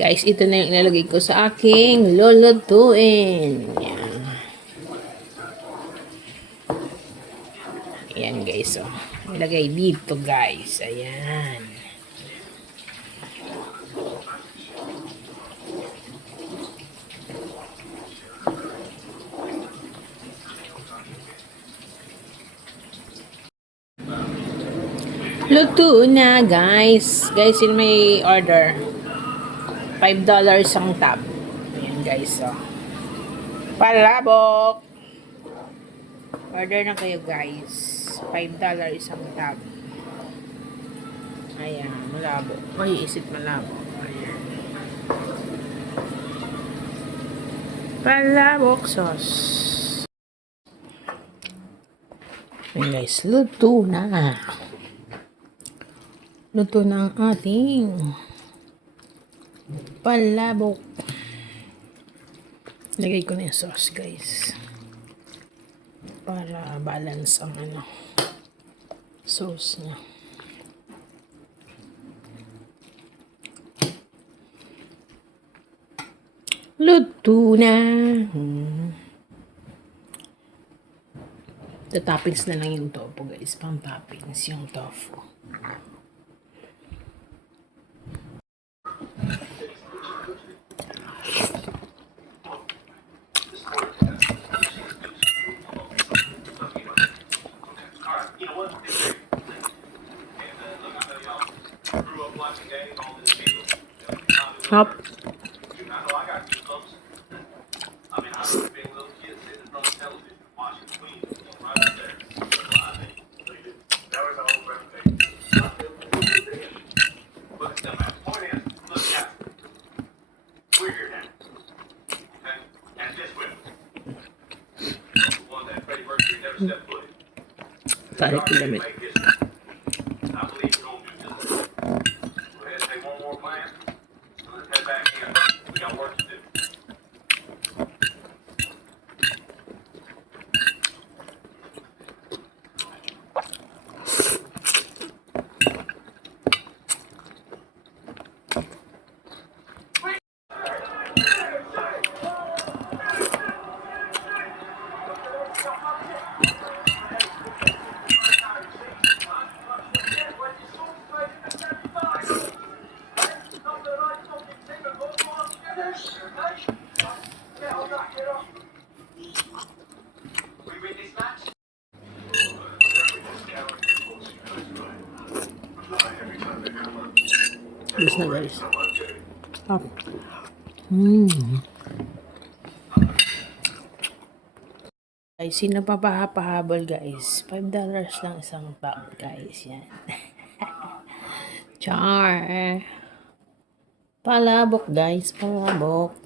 Guys, ito na yung ilalagay ko sa aking lulutuin. Yan. Ayan guys, oh. Ilagay dito guys. Ayan. Luto na guys. Guys, yun may order. $5 ang tab. Ayan guys, oh. Palabok. Order na kayo guys. $5 ang tab. Ayan, malabo. Ay, isip malabo. Ayan. Palabok sauce. Ayan guys, luto na. Luto na ang ating palabok. Lagay ko na yung sauce guys. Para balance ang sauce niya. Luto na. The toppings na lang yung tofu guys. Pang toppings yung tofu. Hop. Tarik ko damit. Yes na guys. Stop. Guys, sino pa pahabol guys? $5 lang isang pound guys. Yan. Char. Palabok guys. Palabok.